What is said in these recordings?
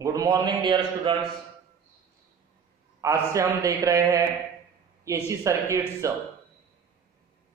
Good morning dear students. आज से हम देख रहे हैं AC circuits.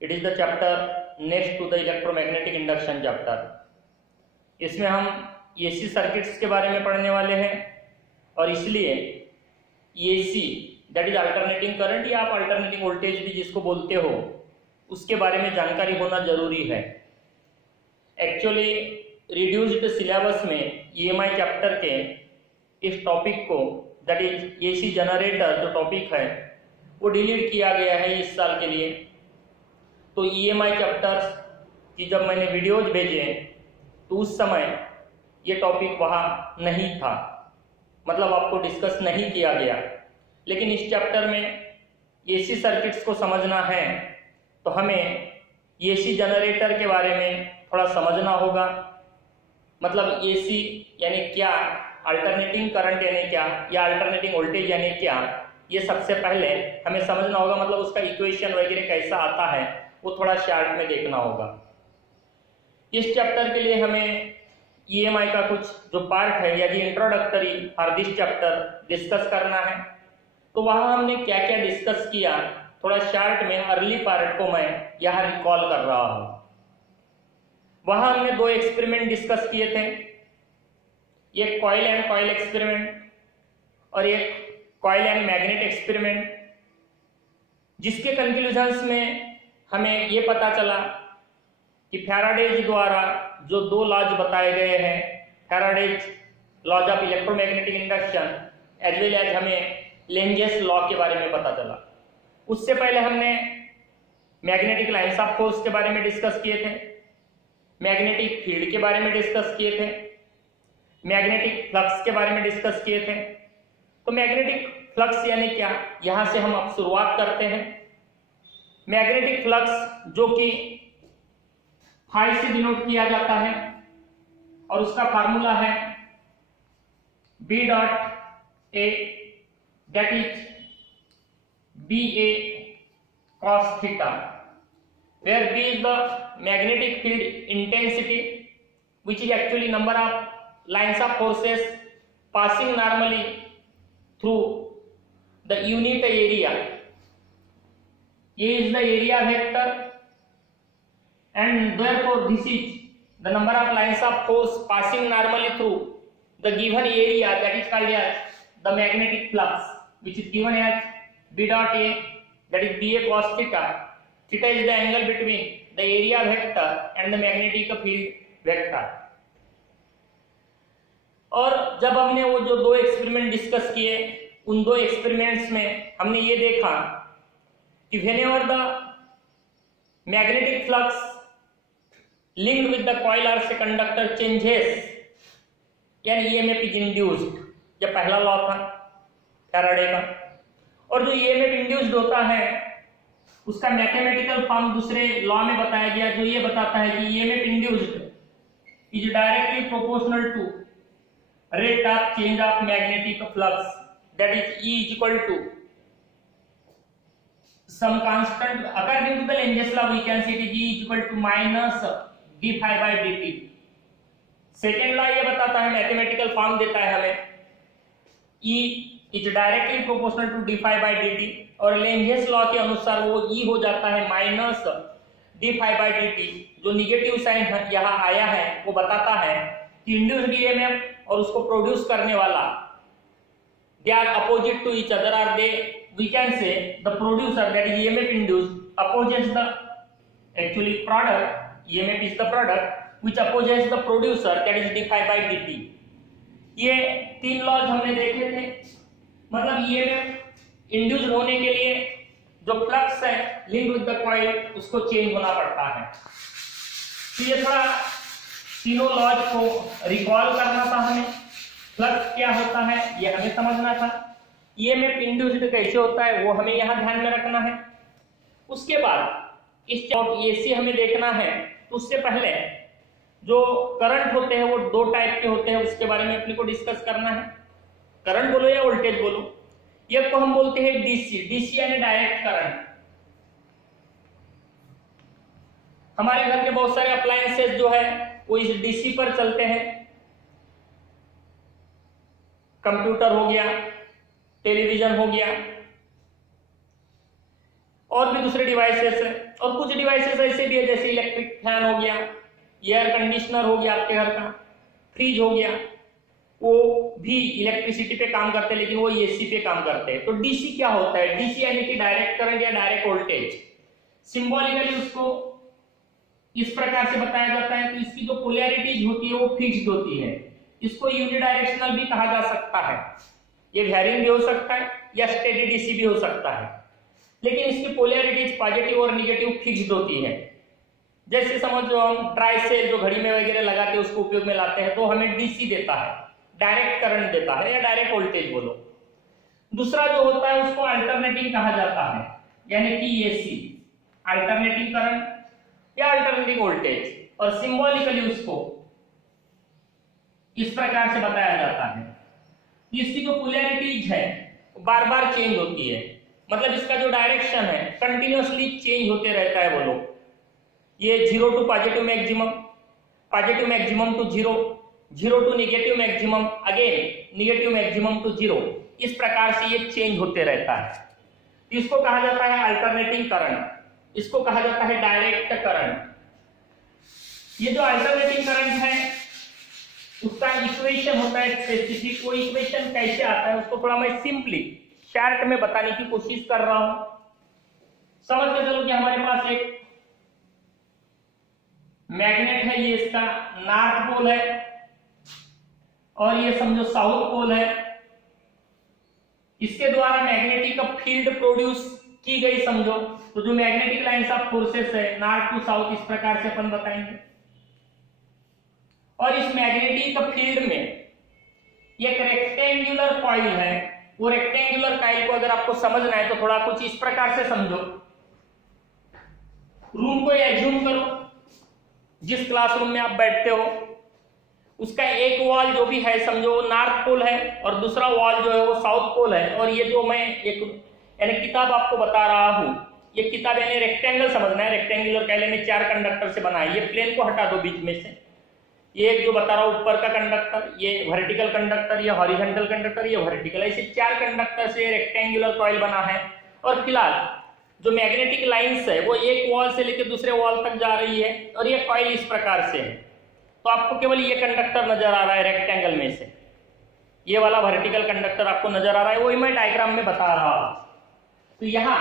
It is the chapter next to the electromagnetic induction chapter. इसमें हम एसी सर्किट्स के बारे में पढ़ने वाले हैं और इसलिए AC that is alternating current या आप अल्टरनेटिंग वोल्टेज भी जिसको बोलते हो उसके बारे में जानकारी होना जरूरी है। एक्चुअली रिड्यूस्ड सिलेबस में ईएमआई चैप्टर के इस टॉपिक को दैट इज एसी जनरेटर जो टॉपिक है वो डिलीट किया गया है इस साल के लिए। तो ईएमआई चैप्टर्स की जब मैंने वीडियोज भेजे तो उस समय ये टॉपिक वहाँ नहीं था, मतलब आपको डिस्कस नहीं किया गया। लेकिन इस चैप्टर में एसी सर्किट्स को समझना है तो हमें एसी जनरेटर के बारे में थोड़ा समझना होगा। मतलब एसी यानी क्या, अल्टरनेटिंग करंट यानी क्या या अल्टरनेटिंग वोल्टेज यानी क्या, ये सबसे पहले हमें समझना होगा। मतलब उसका इक्वेशन वगैरह कैसा आता है वो थोड़ा शार्ट में देखना होगा। इस चैप्टर के लिए हमें ईएमआई का कुछ जो पार्ट है या introductory for this chapter discuss करना है। तो वहां हमने क्या क्या डिस्कस किया थोड़ा शार्ट में अर्ली पार्ट को मैं यहाँ रिकॉल कर रहा हूं। वहां हमने दो एक्सपेरिमेंट डिस्कस किए थे, एक कॉइल एंड कॉइल एक्सपेरिमेंट और एक कॉइल एंड मैग्नेट एक्सपेरिमेंट, जिसके कंक्लूजन्स में हमें ये पता चला कि फैराडेज द्वारा जो दो लॉज बताए गए हैं, Faraday's laws of electromagnetic induction as well as हमें लेंजेस लॉ के बारे में पता चला। उससे पहले हमने मैग्नेटिक लाइन्स ऑफ फोर्स के बारे में डिस्कस किए थे, मैग्नेटिक फील्ड के बारे में डिस्कस किए थे, मैग्नेटिक फ्लक्स के बारे में डिस्कस किए थे। तो मैग्नेटिक फ्लक्स यानी क्या, यहां से हम अब शुरुआत करते हैं। मैग्नेटिक फ्लक्स जो कि फाई से डिनोट किया जाता है और उसका फार्मूला है B dot A that is B A cos theta, where B is the magnetic field intensity, which is actually number of lines of forces passing normally through the unit area. A is the area vector and therefore this is the number of lines of force passing normally through the given area, that is called as the magnetic flux, which is given as B dot A, that is B A cos theta. Theta is the angle between the area vector and the magnetic field vector. और जब हमने वो जो दो experiment discuss किए उन दो experiments में हमने ये देखा कि whenever the magnetic flux linked with the coil or say conductor changes, यानी EMF is induced, ये पहला लॉ था फैराडे का। और जो EMF इंड्यूस्ड होता है उसका मैथमेटिकल फॉर्म दूसरे लॉ में बताया गया, जो ये बताता है कि EMF induced is directly proportional to rate of change of magnetic flux, that is E is equal to some constant according to the Lenz law we can say it is E is equal to minus d phi by dt। Second law ये बताता है, mathematical form देता है हमें E is directly proportional to d phi by d t, और Lenz's law के अनुसार वो E हो जाता है minus d phi by d t. जो निगेटिव साइन यहाँ आया है वो बताता है कि इंड्यूस्ड ईएमएफ और उसको प्रोड्यूस करने वाला they are opposite to each other, are they we can say the producer that is EMF induced opposes the actually product, EMF is the product which opposes the producer that is d phi by d t. ये तीन laws हमने देखे थे। मतलब EMF induced होने के लिए जो फ्लक्स है लिंक विद द कॉइल उसको चेंज होना पड़ता है। तो ये थोड़ा तीनों लॉज को रिकॉल करना था हमें। फ्लक्स क्या होता है ये हमें समझना था, ईएमएफ इंड्यूस्ड कैसे होता है वो हमें यहाँ ध्यान में रखना है। उसके बाद इस एसी हमें देखना है तो उससे पहले जो करंट होते हैं वो दो टाइप के होते हैं, उसके बारे में अपने को डिस्कस करना है। करंट बोलो या वोल्टेज बोलो, एक को हम बोलते हैं डीसी, डीसी यानी डायरेक्ट करंट। हमारे घर के बहुत सारे अप्लायंसेस जो है वो इस डीसी पर चलते हैं। कंप्यूटर हो गया, टेलीविजन हो गया, और भी दूसरे डिवाइसेस है। और कुछ डिवाइसेस ऐसे भी है जैसे इलेक्ट्रिक फैन हो गया, एयर कंडीशनर हो गया आपके घर का, फ्रिज हो गया, वो भी इलेक्ट्रिसिटी पे काम करते हैं लेकिन वो एसी पे काम करते हैं। तो डीसी क्या होता है? डीसी यानी कि डायरेक्ट करंट या डायरेक्ट वोल्टेज। सिंबॉलिकली उसको इस प्रकार से बताया जाता है कि इसकी जो पोलैरिटीज होती है वो फिक्स्ड होती है। इसको यूनिडायरेक्शनल भी कहा जा सकता है, ये वेरिंग भी हो सकता है या स्टेडी डीसी भी हो सकता है, लेकिन इसकी पोलैरिटीज पॉजिटिव और निगेटिव फिक्स्ड होती है। जैसे समझो हम ट्राई सेल जो घड़ी में वगैरह लगा के उसको उपयोग में लाते हैं तो हमें डीसी देता है, डायरेक्ट करंट देता है या डायरेक्ट वोल्टेज बोलो। दूसरा जो होता है उसको अल्टरनेटिंग कहा जाता है, यानी कि एसी, अल्टरनेटिंग करंट या अल्टरनेटिंग वोल्टेज। और सिंबॉलिकली उसको इस प्रकार से बताया जाता है, इसकी जो पोलैरिटीज है बार बार चेंज होती है, मतलब इसका जो डायरेक्शन है कंटिन्यूअसली चेंज होते रहता है बोलो। ये 0 to positive maximum, positive maximum to 0, 0 to negative maximum, again negative maximum to 0, इस प्रकार से ये चेंज होते रहता है। इसको कहा जाता है अल्टरनेटिंग करंट, इसको कहा जाता है डायरेक्ट करंट। ये जो अल्टरनेटिंग करंट है उसका इक्वेशन होता है स्पेसिफिक। वो इक्वेशन कैसे आता है उसको थोड़ा मैं सिंपली शॉर्ट में बताने की कोशिश कर रहा हूं। समझ के चलो कि हमारे पास एक मैग्नेट है, ये इसका नॉर्थ पोल है और ये समझो साउथ पोल है। इसके द्वारा मैग्नेटिक फील्ड प्रोड्यूस की गई समझो, तो जो मैग्नेटिक लाइंस ऑफ फोर्सेस है नॉर्थ टू साउथ इस प्रकार से अपन बताएंगे। और इस मैग्नेटिक फील्ड में एक रेक्टेंगुलर कॉइल है, वो रेक्टेंगुलर कॉइल को अगर आपको समझना है तो थोड़ा कुछ इस प्रकार से समझो। रूम को एज्यूम करो, जिस क्लासरूम में आप बैठते हो उसका एक वॉल जो भी है समझो नॉर्थ पोल है और दूसरा वॉल जो है वो साउथ पोल है। और ये जो मैं एक यानी किताब आपको बता रहा हूं, ये किताब यानी रेक्टेंगल समझना है, रेक्टेंगुलर कॉइल यानी 4 कंडक्टर से बना है। ये प्लेन को हटा दो बीच में से, ये एक जो बता रहा हूं ऊपर का कंडक्टर, ये वर्टिकल कंडक्टर, ये हॉरिजॉन्टल कंडक्टर, ये वर्टिकल, ऐसे 4 कंडक्टर से रेक्टेंगुलर कॉइल बना है। और फिलहाल जो मैग्नेटिक लाइंस है वो एक वॉल से लेकर दूसरे वॉल तक जा रही है और ये कॉइल इस प्रकार से है। तो आपको केवल ये कंडक्टर नजर आ रहा है रेक्टेंगल में से, ये वाला वर्टिकल कंडक्टर आपको नजर आ रहा है, वही मैं डायग्राम में बता रहा हूं। तो यहां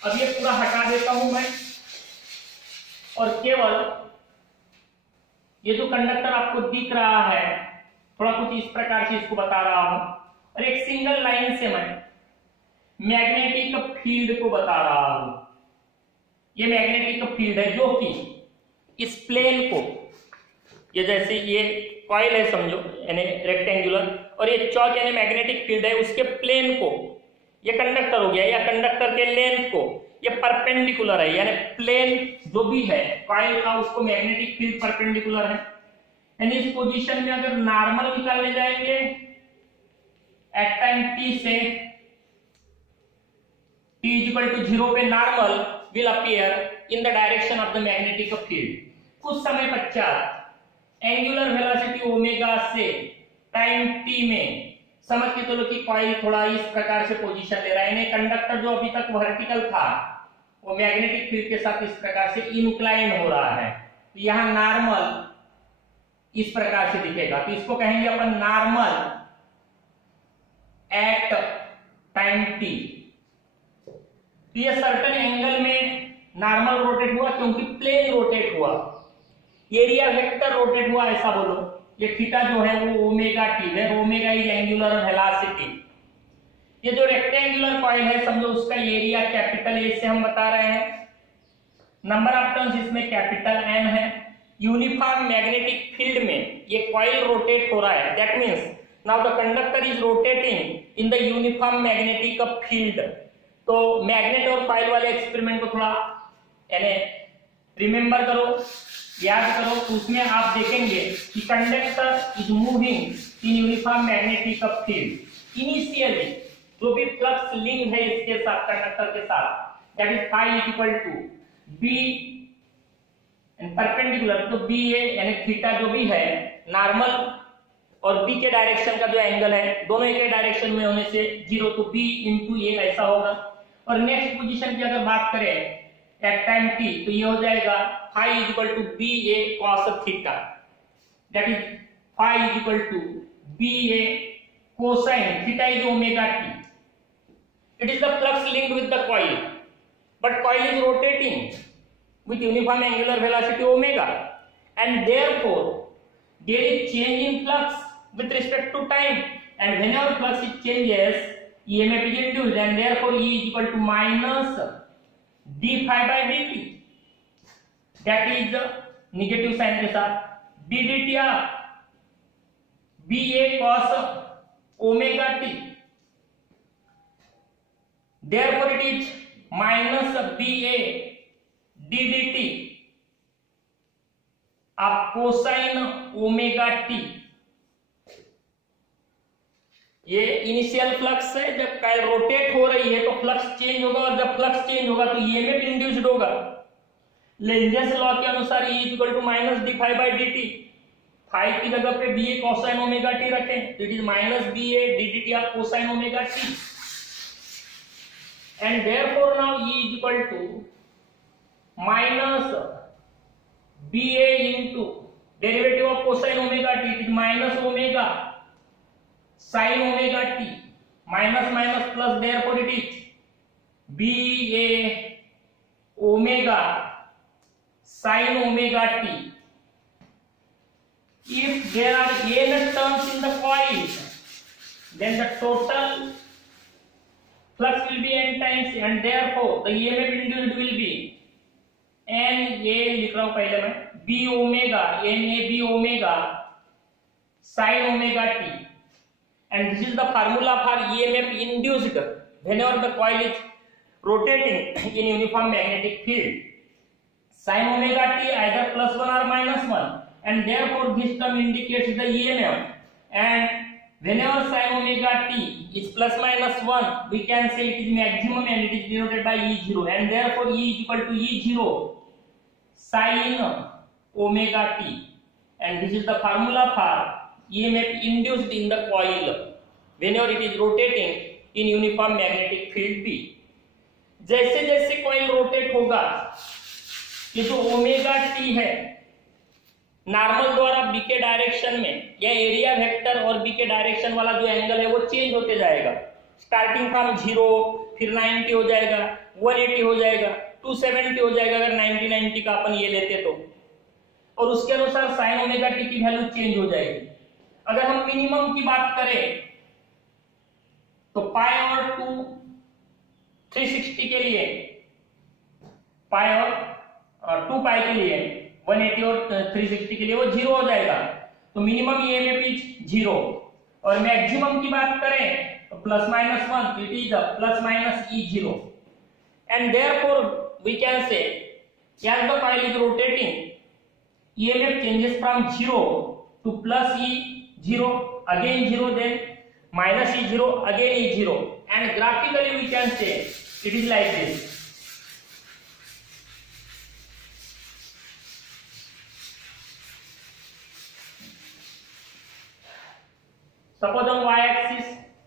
अब ये पूरा हटा देता हूं मैं और केवल ये जो कंडक्टर आपको दिख रहा है थोड़ा कुछ इस प्रकार से इसको बता रहा हूं और एक सिंगल लाइन से मैं मैग्नेटिक फील्ड को बता रहा हूं। ये मैग्नेटिक फील्ड है जो कि इस प्लेन को, ये जैसे ये कॉइल है समझो यानी रेक्टेंगुलर, और ये चौक यानी मैग्नेटिक फील्ड है, उसके प्लेन को, ये कंडक्टर हो गया, या कंडक्टर के लेंथ को ये परपेंडिकुलर है, यानी प्लेन जो भी है कॉइल का उसको मैग्नेटिक फील्ड परपेंडिकुलर है। यानी इस पोजीशन में अगर नॉर्मल निकालने जाएंगे एट टाइम t से t इक्वल टू 0 पे normal will appear in the direction of the magnetic field. कुछ समय पश्चात एंगुलर वेलोसिटी ओमेगा से टाइम t में समझ के चलो कि कॉइल थोड़ा इस प्रकार से पोजीशन ले रहा है, यानी कंडक्टर जो अभी तक वर्टिकल था वो मैग्नेटिक फील्ड के साथ इस प्रकार से इंक्लाइन हो रहा है। तो यहां नॉर्मल इस प्रकार से दिखेगा, तो इसको कहेंगे अपन नॉर्मल एट टाइम t। तो ये सर्टेन एंगल में नॉर्मल रोटेट हुआ क्योंकि प्लेन रोटेट हुआ, एरिया वेक्टर रोटेट हुआ ऐसा बोलो। ये थीटा जो है वो ओमेगा टी है, ओमेगा इज एंगुलर वेलोसिटी। ये जो रेक्टेंगुलर कॉइल है समझो उसका एरिया कैपिटल ए से हम बता रहे हैं, नंबर ऑफ टर्न्स इसमें कैपिटल एन है। यूनिफॉर्म मैग्नेटिक फील्ड में ये कॉइल रोटेट हो रहा है, that means now the conductor is rotating in the uniform magnetic field. तो मैग्नेट और कॉइल वाले एक्सपेरिमेंट को थोड़ा यानी रिमेंबर करो, याद करो, तो उसमें आप देखेंगे कि conductor is moving in uniform magnetic field. Initially जो भी फ्लक्स लिंक है इसके साथ कंडक्टर के साथ that is phi equal to B and perpendicular, तो बी ए यानी थीटा जो भी है नॉर्मल और बी के डायरेक्शन का जो एंगल है दोनों एक ही डायरेक्शन में होने से 0, तो बी इंटू ए ऐसा होगा। और नेक्स्ट पोजीशन की अगर बात करें एट टाइम टी, तो ये हो जाएगा phi is equal to B A cos theta, that is phi is equal to B A cosine theta is omega t. It is the flux linked with the coil, but coil is rotating with uniform angular velocity omega, and therefore there is change in flux with respect to time, and whenever flux it changes EMF is induced, and therefore E is equal to minus d phi by dt, that is the negative sign के साथ d dt of ba cos omega t, therefore it is minus ba d dt of cosine omega T. ये initial flux है, जब coil rotate हो रही है तो flux change होगा, और जब फ्लक्स चेंज होगा तो ईएमएफ इंड्यूस्ड होगा। लेंजेस लॉ के अनुसार E equal to minus d phi by d t, phi की जगह पे B A cosine omega t रखें, तो it is minus B A d d t of cosine omega t, and therefore now E is equal to minus ba into derivative of cosine omega t, it is minus omega sin omega t, minus minus plus, therefore it is ba omega sin omega t. If there are n terms in the coil, then the total flux will be n times, and therefore the EMF induced will be N A लिख रहा हूं पहले मैं, B omega N A B omega sine omega t, and this is the formula for EMF induced whenever the coil is rotating in uniform magnetic field. Sine omega t either +1 or -1, and therefore this term indicates the EMF, and whenever sin omega t is +-1, we can say it is maximum and it is denoted by E0, and therefore E is equal to E0 sin omega t, and this is the formula for EMF induced in the coil whenever it is rotating in uniform magnetic field B। जैसे जैसे coil rotate होगा ये जो omega T है normal द्वारा B के direction में, या एरिया वेक्टर और बी के डायरेक्शन वाला जो एंगल है वो चेंज होते जाएगा, स्टार्टिंग फ्रॉम 0, फिर 90 हो जाएगा, 180 हो जाएगा, 270 हो जाएगा अगर 90 का अपन ये लेते तो, और उसके अनुसार साइन ओमेगा टी की वैल्यू चेंज हो जाएगी। अगर हम मिनिमम की बात करें तो पाई और 360 के लिए, पाई और 2 पाई के लिए 180 और 360 के लिए वो 0 हो जाएगा, तो मिनिमम ईएमएफ इज 0, और मैक्सिमम की बात करें तो +-1, it is +-E0, and therefore we can say as the coil is rotating EMF changes from 0 to +E0, again 0, then -E0, again E0, and graphically we can say it is like this. Suppose on y-axis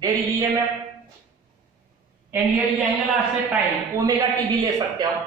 there is EMF and here is angle offset time, omega T भी ले सकते हैं हम,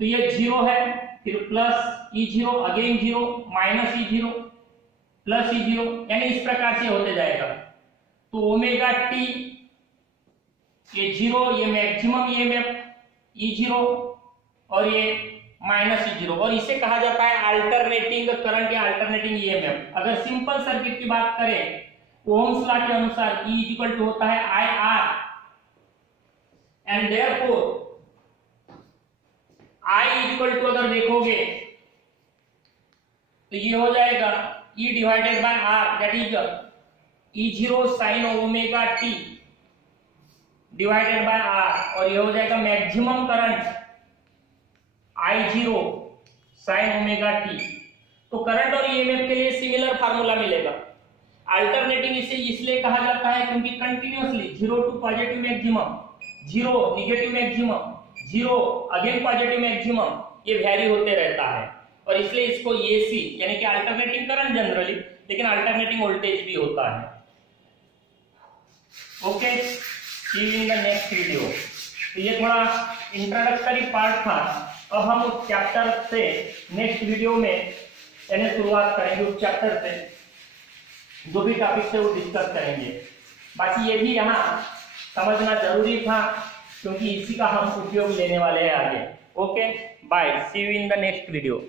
तो ये 0 है, फिर +E0, again 0, -E0, +E0, यानी इस प्रकार से होते जाएगा। तो ओमेगा टी ये 0, ये मैक्सिमम EMF E0 और ये -E0, और इसे कहा जाता है अल्टरनेटिंग करंट या अल्टरनेटिंग EMF। अगर सिंपल सर्किट की बात करें ओम्स लॉ के अनुसार E इक्वल टू होता है IR, and therefore I equal to अगर देखोगे तो ये हो जाएगा E डिवाइडेड बाय R, दैट इज E0 sine omega t divided by R, और ये हो जाएगा maximum current I0 sine omega t. तो करंट और ईएमएफ के लिए सिमिलर फार्मूला मिलेगा। अल्टरनेटिंग इसे इसलिए कहा जाता है क्योंकि continuously 0 to positive maximum, 0 negative maximum, 0 again positive maximum, ये वैरी होते रहता है, और इसलिए इसको एसी यानी कि अल्टरनेटिंग करंट जनरली लेकिन अल्टरनेटिंग वोल्टेज भी होता है। Okay, see you in the next video. तो ये थोड़ा इंट्रोडक्टरी पार्ट था। अब हम उस चैप्टर से नेक्स्ट वीडियो में यानी शुरुआत करेंगे उस चैप्टर से, जो भी टॉपिक है वो डिस्कस करेंगे। बाकी ये भी यहाँ समझना जरूरी था क्योंकि इसी का हम उपयोग लेने वाले हैं आगे। Okay, bye, see you in the next video.